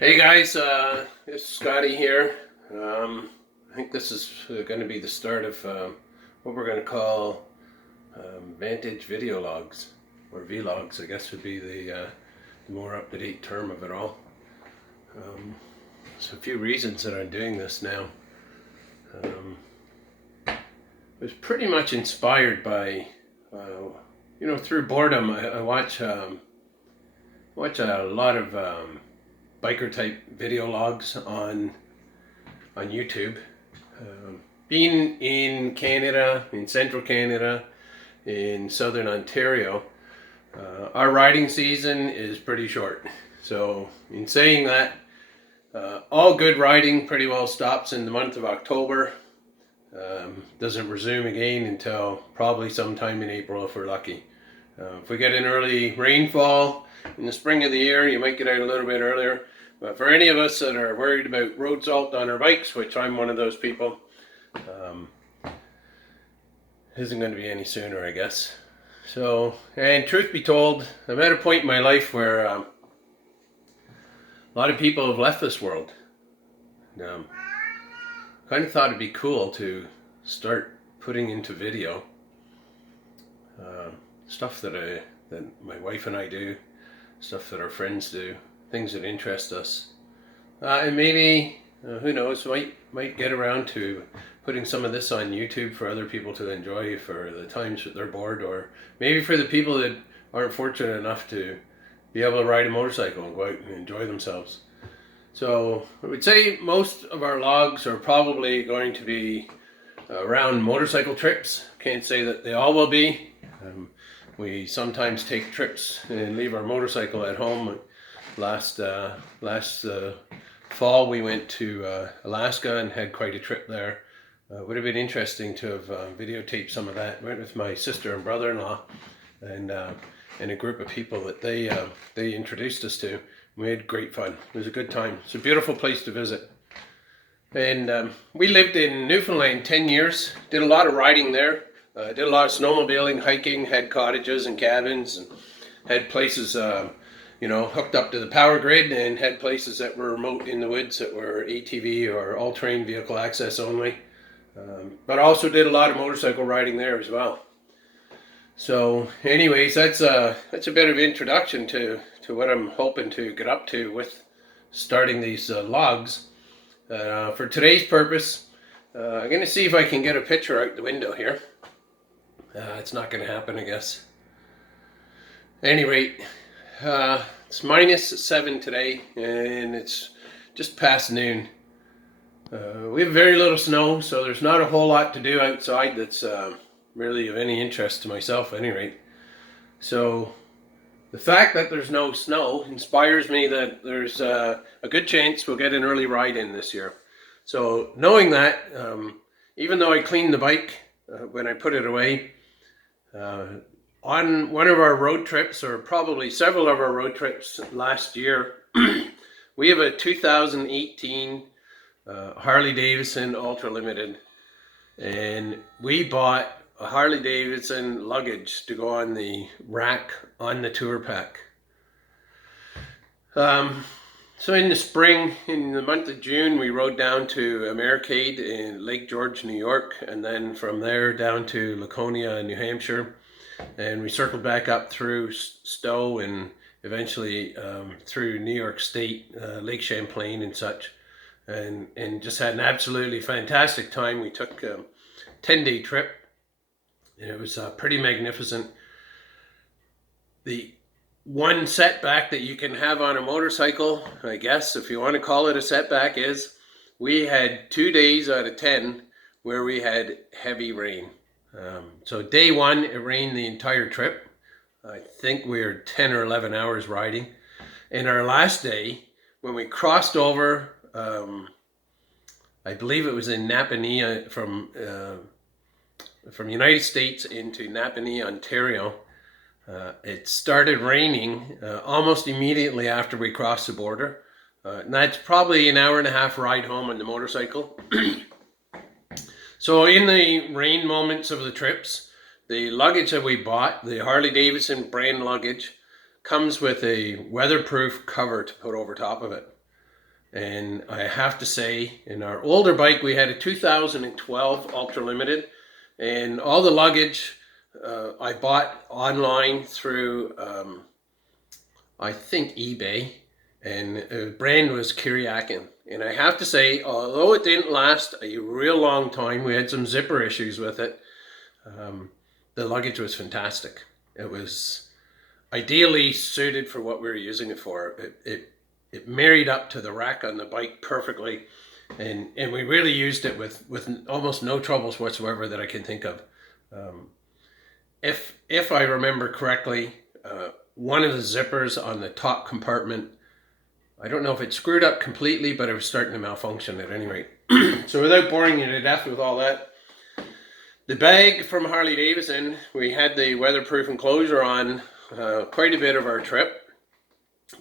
Hey guys, it's Scotty here. I think this is going to be the start of what we're going to call Vantage video logs, or vlogs, I guess would be the more up-to-date term of it all. There's a few reasons that I'm doing this now. It was pretty much inspired by, through boredom. I watch a lot of biker type video logs on YouTube. Being in Canada, in central Canada, in southern Ontario, our riding season is pretty short. So in saying that, all good riding pretty well stops in the month of October. Doesn't resume again until probably sometime in April if we're lucky. If we get an early rainfall in the spring of the year, you might get out a little bit earlier. But for any of us that are worried about road salt on our bikes, which I'm one of those people, isn't going to be any sooner, I guess. So, and truth be told, I'm at a point in my life where a lot of people have left this world. Kind of thought it'd be cool to start putting into video stuff that my wife and I do, stuff that our friends do, things that interest us, and maybe who knows, might get around to putting some of this on YouTube for other people to enjoy for the times that they're bored, or maybe for the people that aren't fortunate enough to be able to ride a motorcycle and go out and enjoy themselves. So I would say most of our logs are probably going to be around motorcycle trips. Can't say that they all will be. We sometimes take trips and leave our motorcycle at home. Last fall we went to Alaska and had quite a trip there. Would have been interesting to have videotaped some of that. Went with my sister and brother-in-law and a group of people that they introduced us to. We had great fun. It was a good time. It's a beautiful place to visit. And we lived in Newfoundland 10 years. Did a lot of riding there. Did a lot of snowmobiling, hiking, had cottages and cabins, and had places hooked up to the power grid, and had places that were remote in the woods that were ATV or all-terrain vehicle access only. But also did a lot of motorcycle riding there as well. So anyways, that's a bit of introduction to what I'm hoping to get up to with starting these logs. For today's purpose, I'm going to see if I can get a picture out the window here. It's not going to happen, I guess. At any rate, it's -7 today, and it's just past noon. We have very little snow, so there's not a whole lot to do outside that's really of any interest to myself at any rate. So the fact that there's no snow inspires me that there's a good chance we'll get an early ride in this year. So knowing that, even though I cleaned the bike when I put it away, on one of our road trips, or probably several of our road trips last year, we have a 2018 Harley Davidson Ultra Limited, and we bought a Harley Davidson luggage to go on the rack on the tour pack. So in the spring, in the month of June, we rode down to Americade in Lake George, New York, and then from there down to Laconia, New Hampshire, and we circled back up through Stowe and eventually through New York State, Lake Champlain and such, and just had an absolutely fantastic time. We took a 10-day trip, and it was pretty magnificent. The one setback that you can have on a motorcycle, I guess, if you want to call it a setback, is we had 2 days out of 10 where we had heavy rain. So day one, it rained the entire trip. I think we were 10 or 11 hours riding. And our last day, when we crossed over, I believe it was in Napanee from United States into Napanee, Ontario. It started raining almost immediately after we crossed the border. And that's probably an hour-and-a-half ride home on the motorcycle. So in the rain moments of the trips, the luggage that we bought, the Harley Davidson brand luggage, comes with a weatherproof cover to put over top of it. And I have to say, in our older bike, we had a 2012 Ultra Limited, and all the luggage I bought online through, I think, eBay, and the brand was Kiriakin. And I have to say, although it didn't last a real long time, we had some zipper issues with it. The luggage was fantastic. It was ideally suited for what we were using it for. It married up to the rack on the bike perfectly, and we really used it with almost no troubles whatsoever that I can think of. If I remember correctly, one of the zippers on the top compartment, I don't know if it screwed up completely, but it was starting to malfunction at any rate. So without boring you to death with all that, the bag from Harley Davidson, we had the weatherproof enclosure on quite a bit of our trip.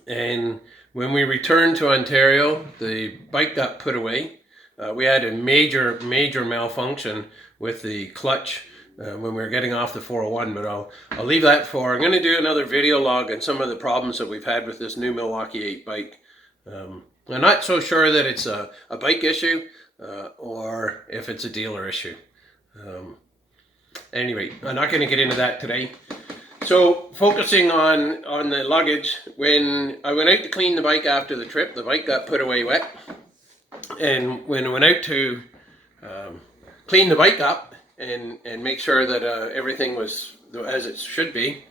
And when we returned to Ontario, the bike got put away. We had a major malfunction with the clutch when we were getting off the 401, but I'll leave that for. I'm going to do another video log on some of the problems that we've had with this new Milwaukee 8 bike. I'm not so sure that it's a bike issue or if it's a dealer issue. Anyway, I'm not going to get into that today. So focusing on the luggage, when I went out to clean the bike after the trip, the bike got put away wet. And when I went out to clean the bike up and make sure that everything was as it should be,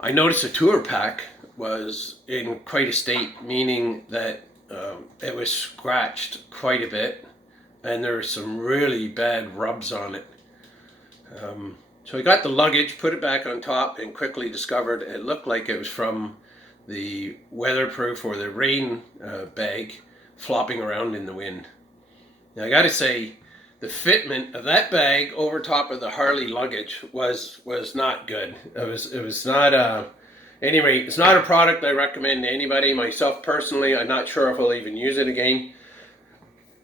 I noticed the tour pack was in quite a state, meaning that it was scratched quite a bit and there were some really bad rubs on it. So I got the luggage, put it back on top, and quickly discovered it looked like it was from the weatherproof or the rain bag flopping around in the wind. Now I gotta say, the fitment of that bag over top of the Harley luggage was not good. It was not anyway, it's not a product I recommend to anybody. Myself personally, I'm not sure if I'll even use it again.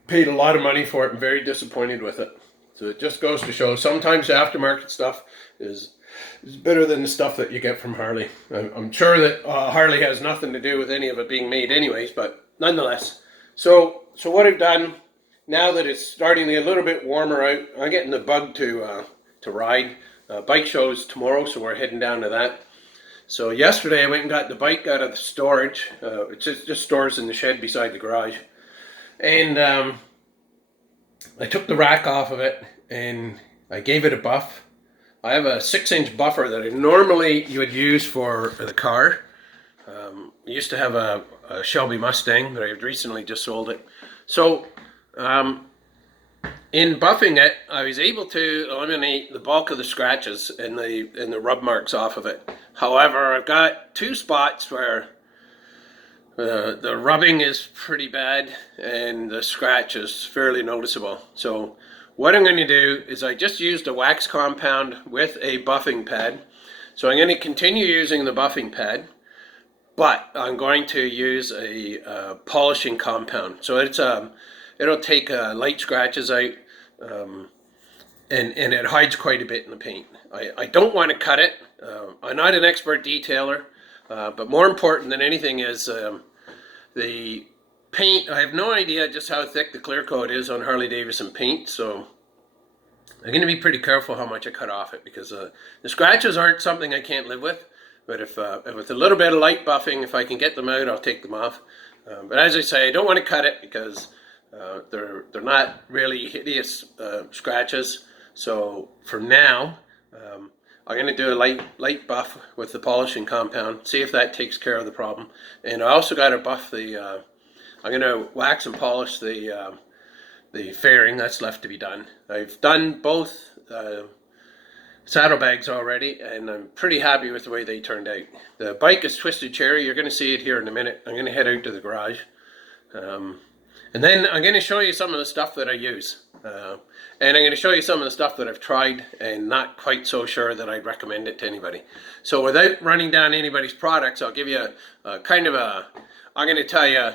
Paid a lot of money for it. I'm very disappointed with it. So it just goes to show sometimes the aftermarket stuff is better than the stuff that you get from Harley. I'm sure that Harley has nothing to do with any of it being made anyways, but nonetheless. So what I've done, now that it's starting to get a little bit warmer out, I'm getting the bug to ride. Bike shows tomorrow, so we're heading down to that. So yesterday I went and got the bike out of the storage. It just stores in the shed beside the garage. And I took the rack off of it and I gave it a buff. I have a 6-inch buffer that I normally you would use for the car. I used to have a Shelby Mustang, but I recently just sold it. So in buffing it, I was able to eliminate the bulk of the scratches and the rub marks off of it. However, I've got two spots where the rubbing is pretty bad and the scratch is fairly noticeable. So what I'm going to do is I just used a wax compound with a buffing pad. So I'm going to continue using the buffing pad, but I'm going to use a polishing compound. So it'll take light scratches out and it hides quite a bit in the paint. I don't want to cut it. I'm not an expert detailer. But more important than anything is the paint. I have no idea just how thick the clear coat is on Harley Davidson paint, so I'm going to be pretty careful how much I cut off it, because the scratches aren't something I can't live with. But if with a little bit of light buffing, if I can get them out, I'll take them off. But as I say, I don't want to cut it because they're not really hideous scratches. So for now, I'm going to do a light buff with the polishing compound, see if that takes care of the problem. And I also got to buff the, I'm going to wax and polish the fairing that's left to be done. I've done both saddlebags already, and I'm pretty happy with the way they turned out. The bike is twisted cherry. You're going to see it here in a minute. I'm going to head out to the garage. And then I'm going to show you some of the stuff that I use. And I'm going to show you some of the stuff that I've tried and not quite so sure that I'd recommend it to anybody. So without running down anybody's products, I'll give you a kind of a, I'm going to tell you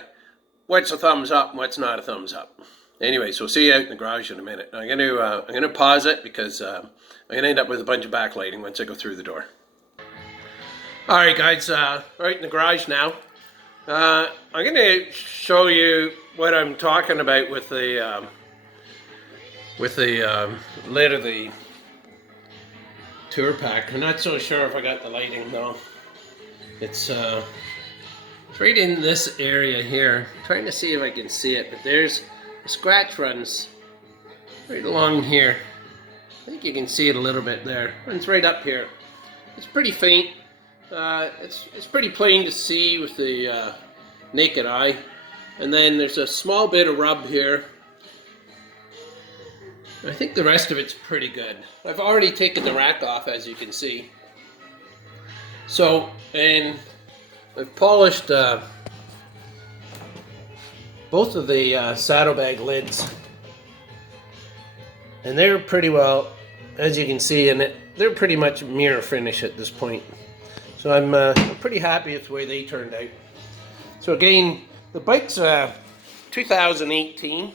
what's a thumbs up and what's not a thumbs up. Anyway, so see you out in the garage in a minute. I'm going to pause it because I'm going to end up with a bunch of backlighting once I go through the door. All right, guys, right in the garage now. I'm going to show you what I'm talking about with the lid of the tour pack. I'm not so sure if I got the lighting though. It's right in this area here. I'm trying to see if I can see it, but there's a scratch runs right along here. I think you can see it a little bit there. Runs right up here. It's pretty faint. It's pretty plain to see with the naked eye. And then there's a small bit of rub here. I think the rest of it's pretty good. I've already taken the rack off, as you can see. So, and I've polished both of the saddlebag lids. And they're pretty well, as you can see, and they're pretty much mirror finish at this point. So I'm pretty happy with the way they turned out. So again, the bike's 2018.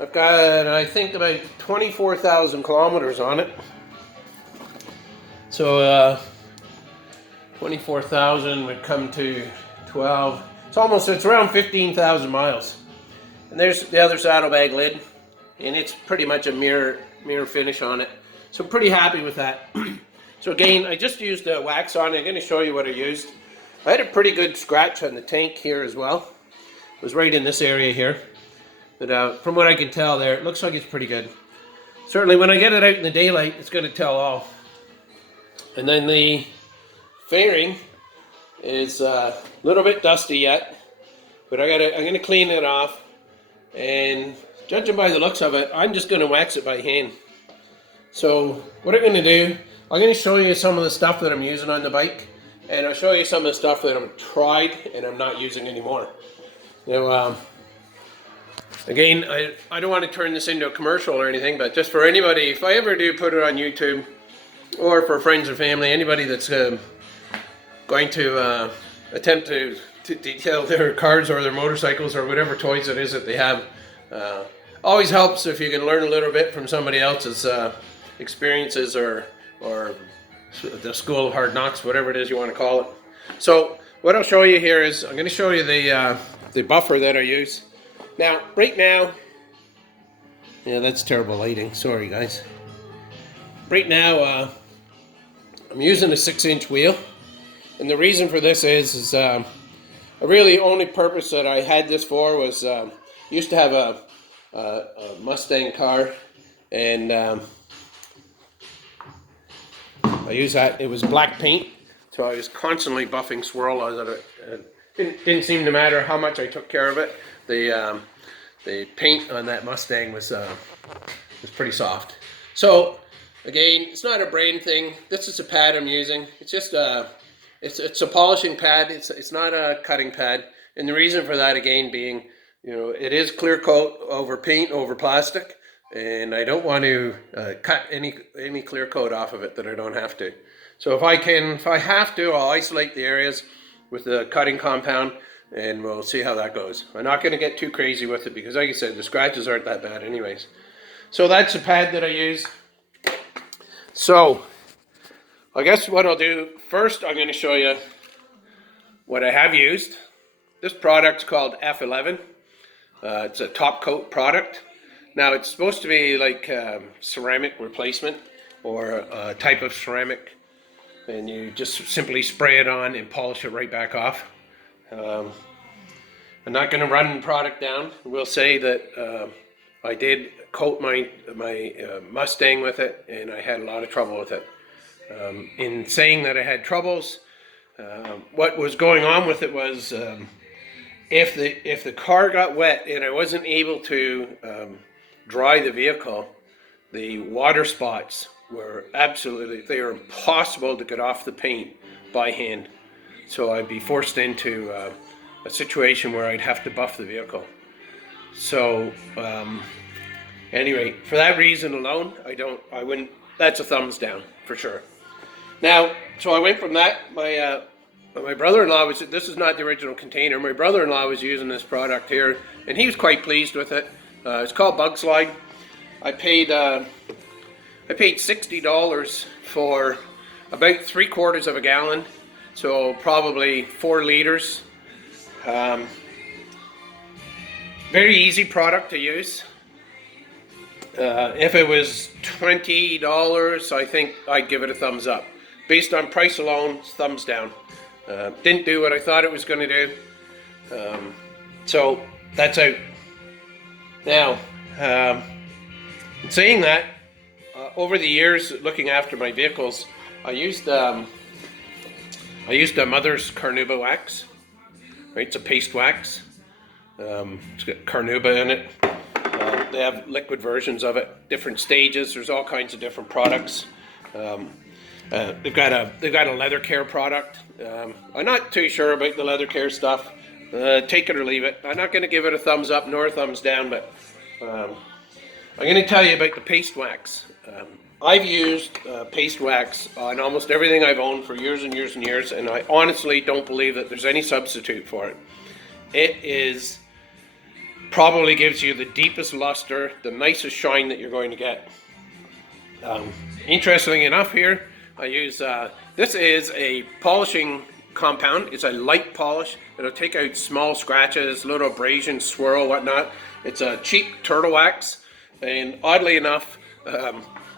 I've got, I think, about 24,000 kilometers on it. So 24,000 would come to 12. It's around 15,000 miles. And there's the other saddlebag lid, and it's pretty much a mirror finish on it. So I'm pretty happy with that. So again, I just used wax on it. I'm going to show you what I used. I had a pretty good scratch on the tank here as well. It was right in this area here. But from what I can tell there, it looks like it's pretty good. Certainly when I get it out in the daylight, it's going to tell all. And then the fairing is a little bit dusty yet, but I'm going to clean it off. And judging by the looks of it, I'm just going to wax it by hand. So what I'm going to do, I'm going to show you some of the stuff that I'm using on the bike, and I'll show you some of the stuff that I've tried and I'm not using anymore. Now, again, I don't want to turn this into a commercial or anything, but just for anybody, if I ever do put it on YouTube, or for friends or family, anybody that's going to attempt to detail their cars or their motorcycles or whatever toys it is that they have, always helps if you can learn a little bit from somebody else's experiences or the school of hard knocks, whatever it is you want to call it. So what I'll show you here is I'm going to show you the buffer that I use. Now, right now, yeah, that's terrible lighting. Sorry, guys. Right now, I'm using a 6-inch wheel, and the reason for this is really only purpose that I had this for was used to have a Mustang car, and I used that. It was black paint, so I was constantly buffing swirl. It didn't seem to matter how much I took care of it. The paint on that Mustang was pretty soft. So again, it's not a brain thing. This is a pad I'm using. It's just it's a polishing pad. It's not a cutting pad. And the reason for that, again, being, you know, it is clear coat over paint over plastic, and I don't want to cut any clear coat off of it that I don't have to. So if I have to, I'll isolate the areas with the cutting compound, and we'll see how that goes. I'm not going to get too crazy with it because, like I said, the scratches aren't that bad anyways. So that's the pad that I use. So I guess what I'll do first, I'm going to show you what I have used. This product's called F11. It's a top coat product. Now it's supposed to be like ceramic replacement, or a type of ceramic, and you just simply spray it on and polish it right back off. I'm not going to run the product down. I will say that I did coat my Mustang with it, and I had a lot of trouble with it. In saying that I had troubles, what was going on with it was if the car got wet and I wasn't able to dry the vehicle, the water spots were they were impossible to get off the paint by hand. So I'd be forced into a situation where I'd have to buff the vehicle. So anyway, for that reason alone, I wouldn't, that's a thumbs down for sure. Now, so I went from that, my brother-in-law this is not the original container, my brother-in-law was using this product here, and he was quite pleased with it. It's called Bug Slide. I paid $60 for about 3/4 of a gallon, so probably 4 liters. Very easy product to use. If it was $20, I think I'd give it a thumbs up. Based on price alone, thumbs down. Didn't do what I thought it was going to do. So that's out. Now, saying that, over the years, looking after my vehicles, I used a Mother's Carnauba wax. Right, it's a paste wax. It's got Carnauba in it. They have liquid versions of it, different stages. There's all kinds of different products. They've got a leather care product. I'm not too sure about the leather care stuff. Take it or leave it. I'm not going to give it a thumbs up nor a thumbs down, but I'm going to tell you about the paste wax. I've used paste wax on almost everything I've owned for years and years and years, and I honestly don't believe that there's any substitute for it. It probably gives you the deepest luster, the nicest shine that you're going to get. Interestingly enough, here I use this is a polishing compound. It's a light polish. It'll take out small scratches, little abrasions, swirl, whatnot. It's a cheap turtle wax, and oddly enough,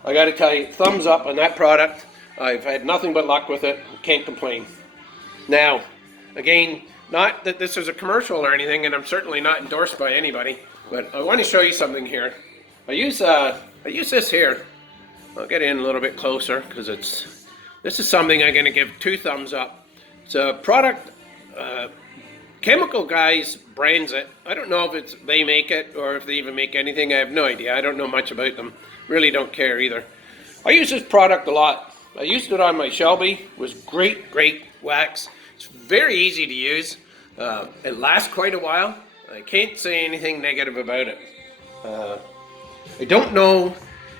I got to tell you, thumbs up on that product. I've had nothing but luck with it. Can't complain. Now, again, not that this is a commercial or anything, and I'm certainly not endorsed by anybody, but I want to show you something here. I use this here. I'll get in a little bit closer because this is something I'm going to give 2 thumbs up. It's a product, Chemical Guys brands it. I don't know if they make it or if they even make anything. I have no idea. I don't know much about them. Really don't care either. I use this product a lot. I used it on my Shelby. It was great wax. It's very easy to use. It lasts quite a while. I can't say anything negative about it. I don't know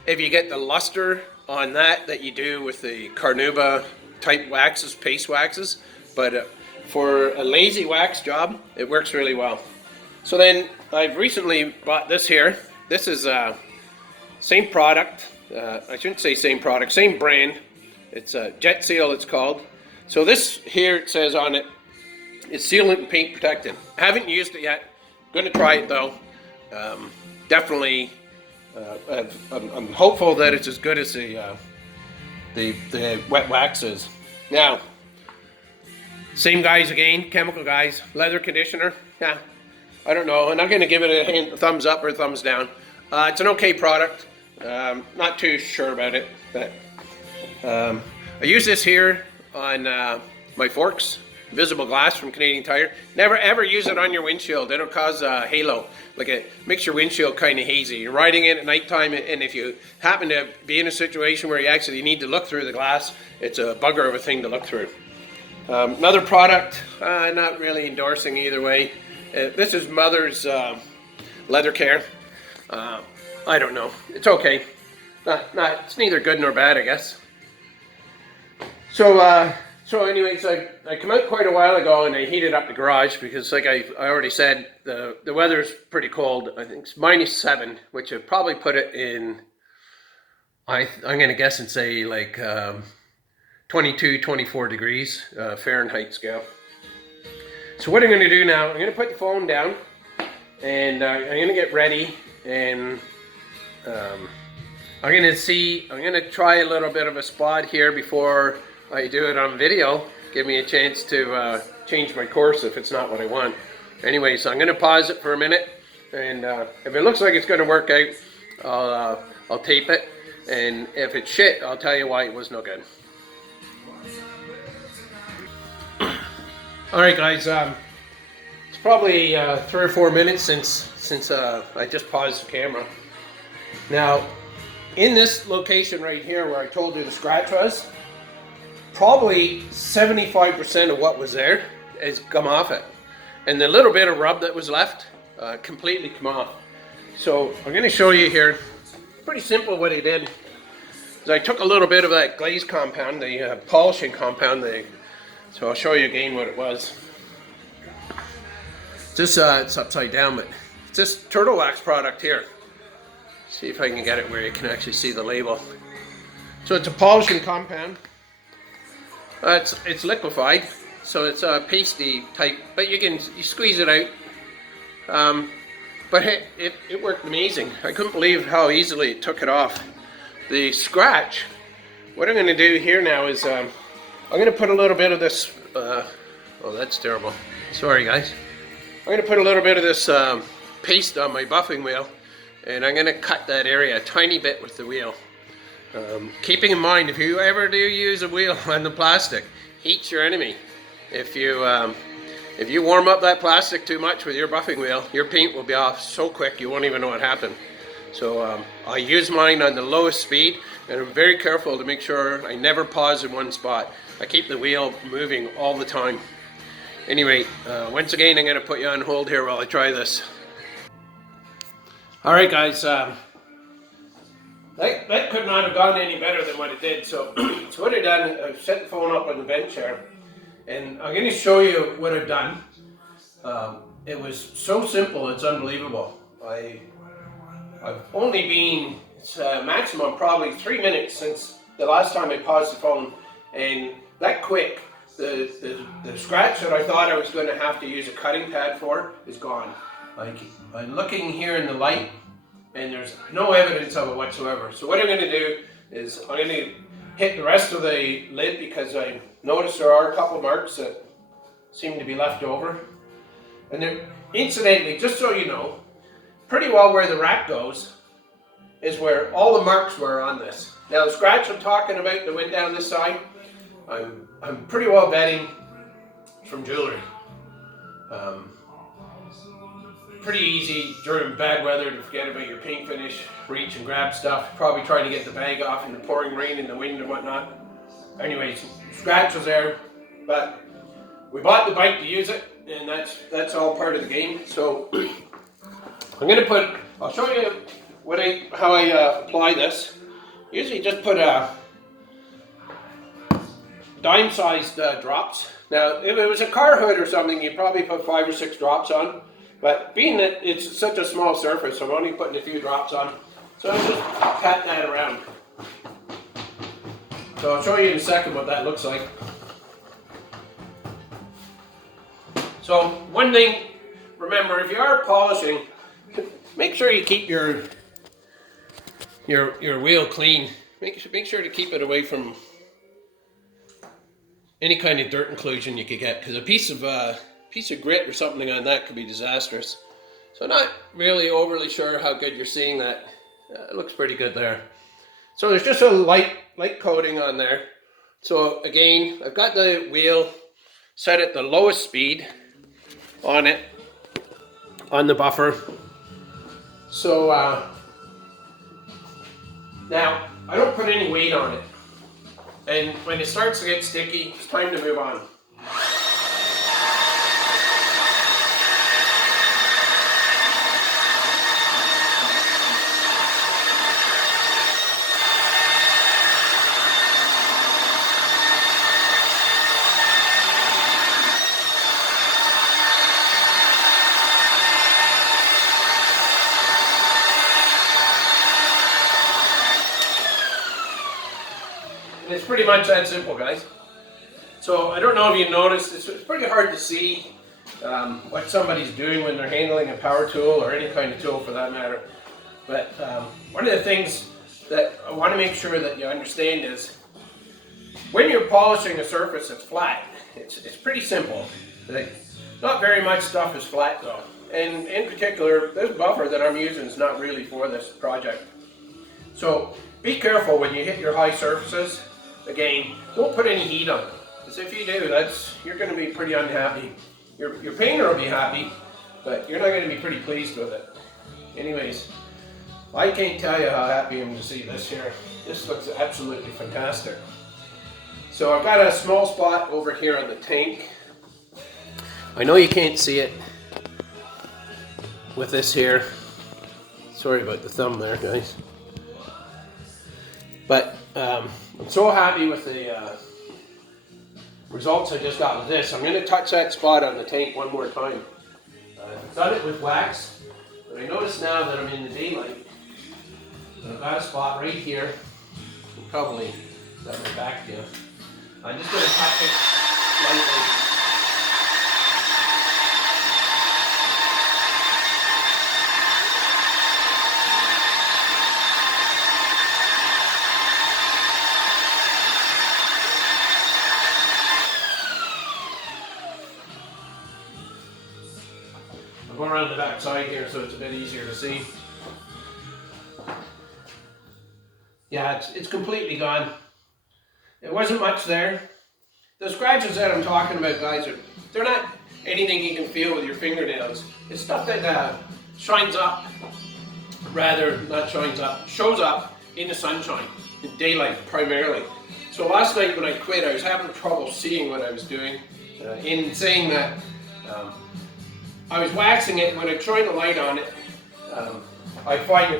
if you get the luster on that you do with the Carnauba type waxes, paste waxes, but for a lazy wax job, it works really well. So then I've recently bought this here. This is same product. I shouldn't say same product, same brand. It's Jet Seal, it's called. So this here, it says on it, it's sealant and paint protected. Haven't used it yet. Going to try it though. Definitely, I'm hopeful that it's as good as the wet wax is. Now, same guys again, Chemical Guys, leather conditioner. Yeah, I don't know. I'm not going to give it a thumbs up or a thumbs down. It's an okay product. Not too sure about it, but I use this here on my forks, visible glass from Canadian Tire. Never ever use it on your windshield. It'll cause a halo. Like it makes your windshield kind of hazy. You're riding it at nighttime, and if you happen to be in a situation where you actually need to look through the glass, it's a bugger of a thing to look through. Another product, not really endorsing either way. This is Mother's Leather Care. I don't know. It's okay. It's neither good nor bad, I guess. So anyways, I come out quite a while ago and I heated up the garage because, like I already said, the weather's pretty cold. I think it's -7, which would probably put it in, I'm going to guess and say like 22, 24 degrees Fahrenheit scale. So what I'm going to do now, I'm going to put the phone down and I'm going to get ready, and I'm going to try a little bit of a spot here before I do it on video. Give me a chance to change my course if it's not what I want. Anyway, so I'm going to pause it for a minute, and if it looks like it's going to work out, I'll tape it, and if it's shit, I'll tell you why it was no good. Alright guys, it's probably 3 or 4 minutes since I just paused the camera. Now, in this location right here where I told you the scratch was, probably 75% of what was there has come off it. And the little bit of rub that was left, completely come off. So I'm going to show you here, pretty simple what I did. Is I took a little bit of that glaze compound, the polishing compound, so I'll show you again what it was. It's upside down, but it's this turtle wax product here. See if I can get it where you can actually see the label. So it's a polishing compound. It's liquefied. so it's a pasty type, but you squeeze it out. But it worked amazing. I couldn't believe how easily it took it off. The scratch, what I'm going to do here now is I'm going to put a little bit of this, oh that's terrible, sorry guys. I'm going to put a little bit of this paste on my buffing wheel, and I'm going to cut that area a tiny bit with the wheel. Keeping in mind, if you ever do use a wheel on the plastic, heat's your enemy. If you warm up that plastic too much with your buffing wheel, your paint will be off so quick you won't even know what happened. So I use mine on the lowest speed, and I'm very careful to make sure I never pause in one spot. I keep the wheel moving all the time. Anyway, once again I'm going to put you on hold here while I try this. Alright guys, that could not have gone any better than what it did. So, what I've done, I've set the phone up on the bench here, and I'm going to show you what I've done. It was so simple, it's unbelievable. I've only been, it's maximum probably 3 minutes since the last time I paused the phone, and that quick, the scratch that I thought I was going to have to use a cutting pad for is gone. I'm looking here in the light, and there's no evidence of it whatsoever. So what I'm going to do is I'm going to hit the rest of the lid, because I noticed there are a couple marks that seem to be left over. And then, incidentally, just so you know, pretty well where the rack goes is where all the marks were on this. Now the scratch I'm talking about that went down this side, I'm pretty well betting from jewelry. Pretty easy during bad weather to forget about your paint finish, reach and grab stuff, probably trying to get the bag off in the pouring rain and the wind and whatnot. Anyways, scratch was there, but we bought the bike to use it, and that's all part of the game. So I'm going to I'll show you how I apply this. Usually just put dime-sized drops. Now, if it was a car hood or something, you'd probably put 5 or 6 drops on. But being that it's such a small surface, I'm only putting a few drops on. So I'll just pat that around. So I'll show you in a second what that looks like. So one thing, remember, if you are polishing, make sure you keep your wheel clean. Make sure to keep it away from any kind of dirt inclusion you could get, because a piece of grit or something on that could be disastrous. So not really overly sure how good you're seeing that. It looks pretty good there. So there's just a light coating on there. So again, I've got the wheel set at the lowest speed on it, on the buffer. So now I don't put any weight on it. And when it starts to get sticky, it's time to move on. It's pretty much that simple, guys. So I don't know if you noticed, it's pretty hard to see what somebody's doing when they're handling a power tool, or any kind of tool for that matter. But one of the things that I want to make sure that you understand is, when you're polishing a surface that's flat, it's pretty simple. Like, not very much stuff is flat though. And in particular, this buffer that I'm using is not really for this project. So be careful when you hit your high surfaces. Again, don't put any heat on it, because if you do, you're going to be pretty unhappy. Your painter will be happy, but you're not going to be pretty pleased with it. Anyways, I can't tell you how happy I am to see this here. This looks absolutely fantastic. So I've got a small spot over here on the tank. I know you can't see it with this here. Sorry about the thumb there, guys. But I'm so happy with the results I just got with this. I'm going to touch that spot on the tank one more time. I've done it with wax, but I notice now that I'm in the daylight, I've got a spot right here. I'll probably set my back here. I'm just going to touch it lightly. I'll go around the back side here so it's a bit easier to see. Yeah, it's completely gone. There wasn't much there. The scratches that I'm talking about, guys, they're not anything you can feel with your fingernails. It's stuff that shines up, rather not shines up, shows up in the sunshine, in daylight primarily. So last night when I quit, I was having trouble seeing what I was doing. In saying that, I was waxing it, and when I shine the light on it, I find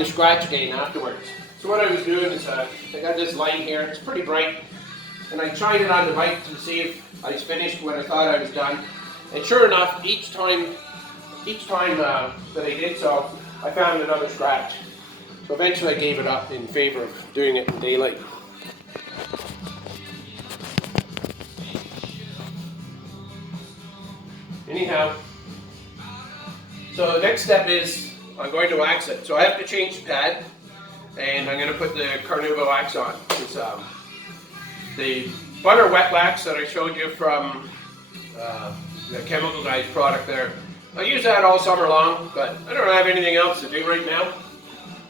the scratch again afterwards. So what I was doing is I got this light here, it's pretty bright, and I shined it on the bike to see if I was finished when I thought I was done. And sure enough, each time that I did so, I found another scratch. So eventually I gave it up in favor of doing it in daylight. Anyhow, so the next step is I'm going to wax it. So I have to change the pad, and I'm going to put the Carnauba wax on. It's the butter wet wax that I showed you from the Chemical Guys product there. I use that all summer long, but I don't have anything else to do right now.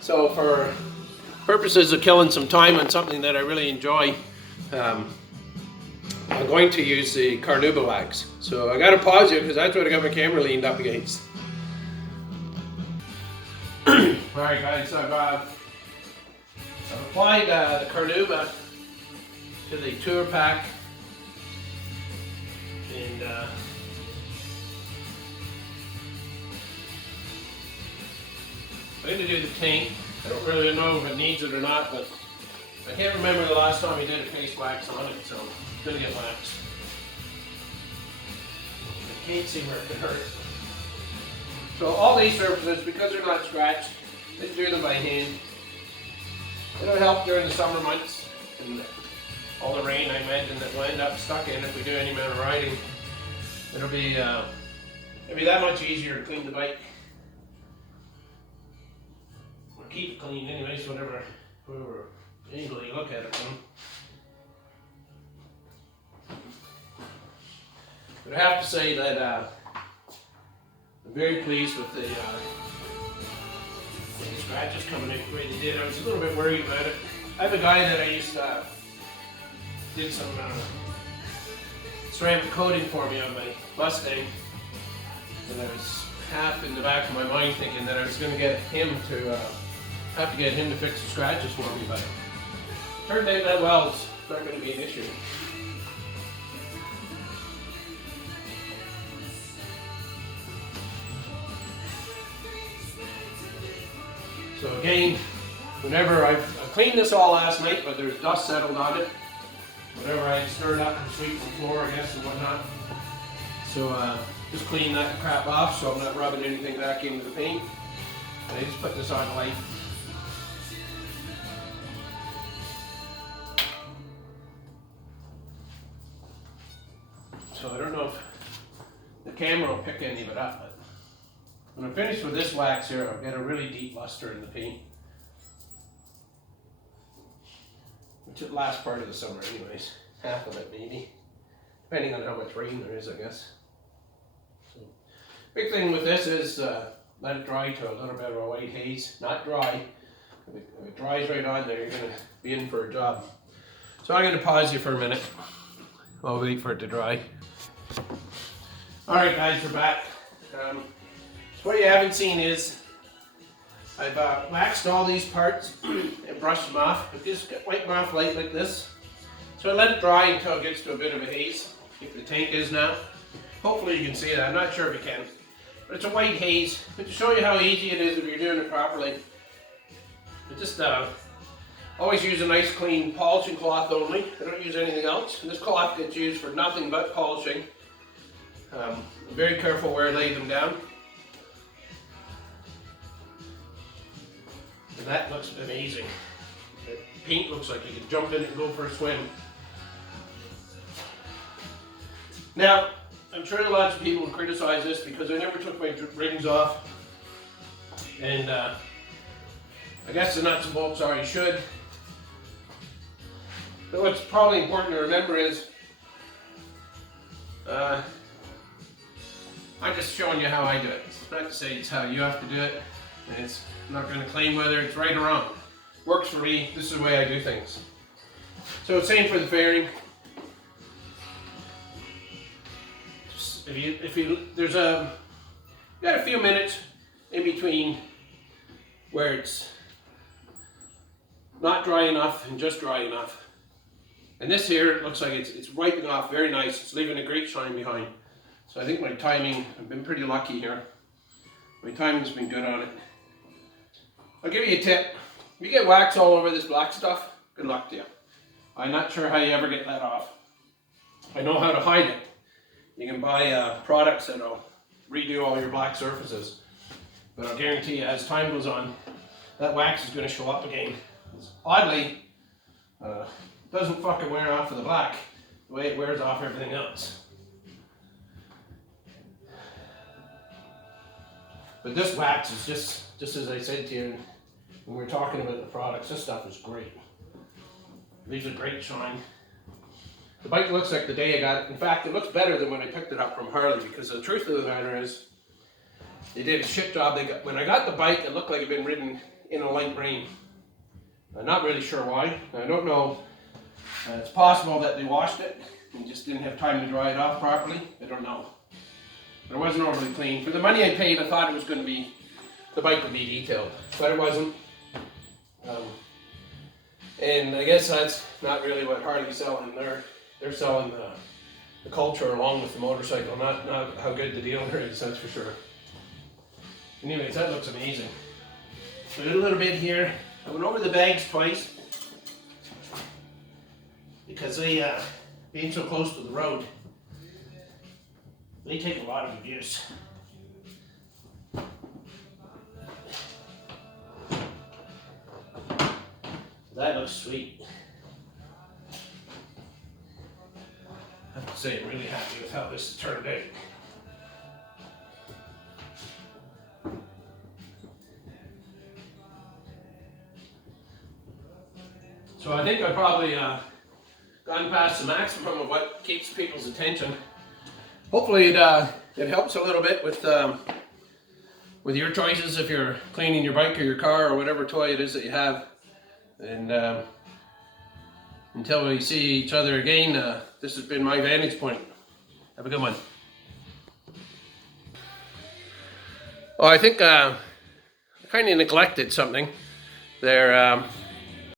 So for purposes of killing some time on something that I really enjoy, I'm going to use the Carnauba wax. So I got to pause you because that's what I got my camera leaned up against. Alright guys, I've applied the Carnauba to the tour pack, and I'm going to do the tank. I don't really know if it needs it or not, but I can't remember the last time I did a face wax on it, so it's going to get waxed. I can't see where it could hurt. So all these surfaces, because they're not scratched, I do them by hand. It'll help during the summer months and all the rain, I imagine, that we'll end up stuck in if we do any amount of riding. It'll be that much easier to clean the bike. Or keep it clean anyways, whatever anybody look at it from. But I have to say that I'm very pleased with the scratches coming in the way they did. I was a little bit worried about it. I have a guy that I used to did some ceramic coating for me on my Mustang, and I was half in the back of my mind thinking that I was going to get him to fix the scratches for me, but it turned out that well, it's not going to be an issue. So again, whenever I cleaned this all last night, but there's dust settled on it. Whenever I stir it up and sweep the floor, I guess, and whatnot. So just clean that crap off so I'm not rubbing anything back into the paint. And I just put this on light. So I don't know if the camera will pick any of it up, but when I'm finished with this wax here, I'll get a really deep luster in the paint. Which will last part of the summer anyways. Half of it maybe. Depending on how much rain there is, I guess. So, big thing with this is let it dry to a little bit of a white haze. Not dry. If it dries right on there, you're going to be in for a job. So I'm going to pause you for a minute. I'll wait for it to dry. Alright guys, we're back. So what you haven't seen is I've waxed all these parts and brushed them off. I just wipe them off light like this. So I let it dry until it gets to a bit of a haze, if the tank is now. Hopefully you can see that. I'm not sure if you can. But it's a white haze. But to show you how easy it is if you're doing it properly, I just always use a nice clean polishing cloth only. I don't use anything else. And this cloth gets used for nothing but polishing. I'm very careful where I lay them down. And that looks amazing. The paint looks like you could jump in it and go for a swim. Now, I'm sure lots of people will criticize this because I never took my rings off. And I guess the nuts and bolts are you should. But what's probably important to remember is I'm just showing you how I do it. It's not to say it's how you have to do it, and it's I'm not going to claim whether it's right or wrong. Works for me. This is the way I do things. So same for the fairing. If you there's you got a few minutes in between where it's not dry enough and just dry enough. And this here, it looks like it's wiping off very nice. It's leaving a great shine behind. So I think my timing, I've been pretty lucky here. My timing's been good on it. I'll give you a tip. If you get wax all over this black stuff, good luck to you. I'm not sure how you ever get that off. I know how to hide it. You can buy products that'll redo all your black surfaces. But I'll guarantee you, as time goes on, that wax is going to show up again. Oddly, doesn't fucking wear off of the black the way it wears off everything else. But this wax is just as I said to you when we were talking about the products, this stuff is great. Leaves a great shine. The bike looks like the day I got it. In fact, it looks better than when I picked it up from Harley, because the truth of the matter is, they did a shit job. When I got the bike, it looked like it had been ridden in a light rain. I'm not really sure why. I don't know. It's possible that they washed it and just didn't have time to dry it off properly. I don't know. But it wasn't overly clean. For the money I paid, I thought it was going to be, the bike would be detailed, but it wasn't. And I guess that's not really what Harley's selling. They're selling the culture along with the motorcycle, not how good the dealer is, that's for sure. Anyways, that looks amazing. So I did a little bit here. I went over the bags twice because they, being so close to the road, they take a lot of abuse. That looks sweet. I have to say I'm really happy with how this turned out. So I think I've probably gone past the maximum of what keeps people's attention. Hopefully it helps a little bit with your choices if you're cleaning your bike or your car or whatever toy it is that you have. And until we see each other again, this has been my Vantage Point. Have a good one. Oh, I think I kind of neglected something there.